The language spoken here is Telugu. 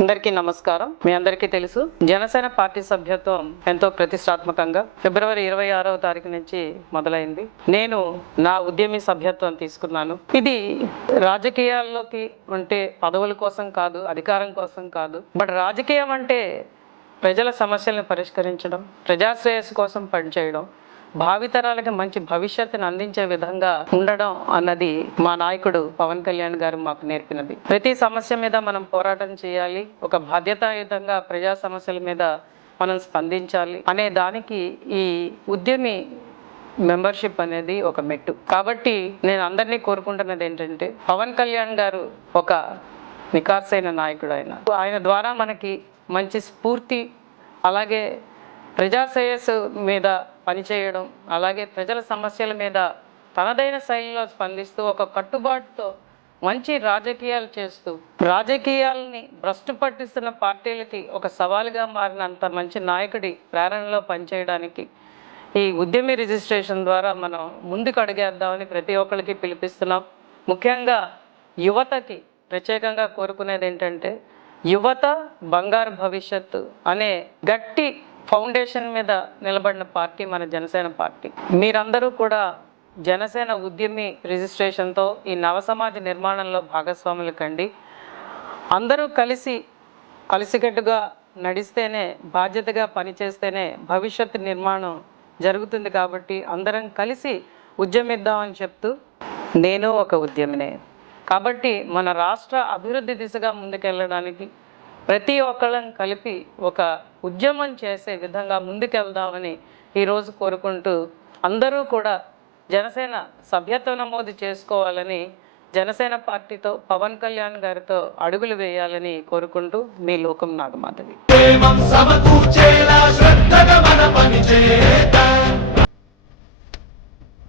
అందరికీ నమస్కారం. మీ అందరికీ తెలుసు, జనసేన పార్టీ సభ్యత్వం ఎంతో ప్రతిష్టాత్మకంగా ఫిబ్రవరి 26వ తారీఖు నుంచి మొదలైంది. నేను నా ఉద్యమి సభ్యత్వం తీసుకున్నాను. ఇది రాజకీయాల్లోకి అంటే పదవుల కోసం కాదు, అధికారం కోసం కాదు, బట్ రాజకీయం అంటే ప్రజల సమస్యలను పరిష్కరించడం, ప్రజాశ్రేయస్సు కోసం పనిచేయడం, భావితరాలకు మంచి భవిష్యత్తును అందించే విధంగా ఉండడం అన్నది మా నాయకుడు పవన్ కళ్యాణ్ గారు మాకు నేర్పినది. ప్రతి సమస్య మీద మనం పోరాటం చేయాలి, ఒక బాధ్యతాయుతంగా ప్రజా సమస్యల మీద మనం స్పందించాలి అనే దానికి ఈ ఉద్యమి మెంబర్షిప్ అనేది ఒక మెట్టు. కాబట్టి నేను అందరినీ కోరుకుంటున్నది ఏంటంటే, పవన్ కళ్యాణ్ గారు ఒక నికార్సైన నాయకుడు. ఆయన ద్వారా మనకి మంచి స్ఫూర్తి, అలాగే ప్రజాశ్రేయస్సు మీద పనిచేయడం, అలాగే ప్రజల సమస్యల మీద తనదైన శైలిలో స్పందిస్తూ ఒక కట్టుబాటుతో మంచి రాజకీయాలు చేస్తూ రాజకీయాలని భ్రష్టు పట్టిస్తున్న పార్టీలకి ఒక సవాలుగా మారినంత మంచి నాయకుడి ప్రేరణలో పనిచేయడానికి ఈ ఉద్యమి రిజిస్ట్రేషన్ ద్వారా మనం ముందుకు అడిగేద్దామని ప్రతి ఒక్కరికి పిలిపిస్తున్నాం. ముఖ్యంగా యువతకి ప్రత్యేకంగా కోరుకునేది ఏంటంటే, యువత బంగారు భవిష్యత్తు అనే గట్టి ఫౌండేషన్ మీద నిలబడిన పార్టీ మన జనసేన పార్టీ. మీరందరూ కూడా జనసేన ఉద్యమి రిజిస్ట్రేషన్తో ఈ నవ సమాజ నిర్మాణంలో భాగస్వాములు కండి. అందరూ కలిసికట్టుగా నడిస్తేనే, బాధ్యతగా పనిచేస్తేనే భవిష్యత్తు నిర్మాణం జరుగుతుంది. కాబట్టి అందరం కలిసి ఉద్యమిద్దామని చెప్తూ, నేను ఒక ఉద్యమినే కాబట్టి మన రాష్ట్ర అభివృద్ధి దిశగా ముందుకెళ్ళడానికి ప్రతి ఒక్కళ్ళని కలిపి ఒక ఉద్యమం చేసే విధంగా ముందుకెళ్దామని ఈరోజు కోరుకుంటూ, అందరూ కూడా జనసేన సభ్యత్వ నమోదు చేసుకోవాలని, జనసేన పార్టీతో పవన్ కళ్యాణ్ గారితో అడుగులు వేయాలని కోరుకుంటూ, మీ లోకం నాగమాధవి.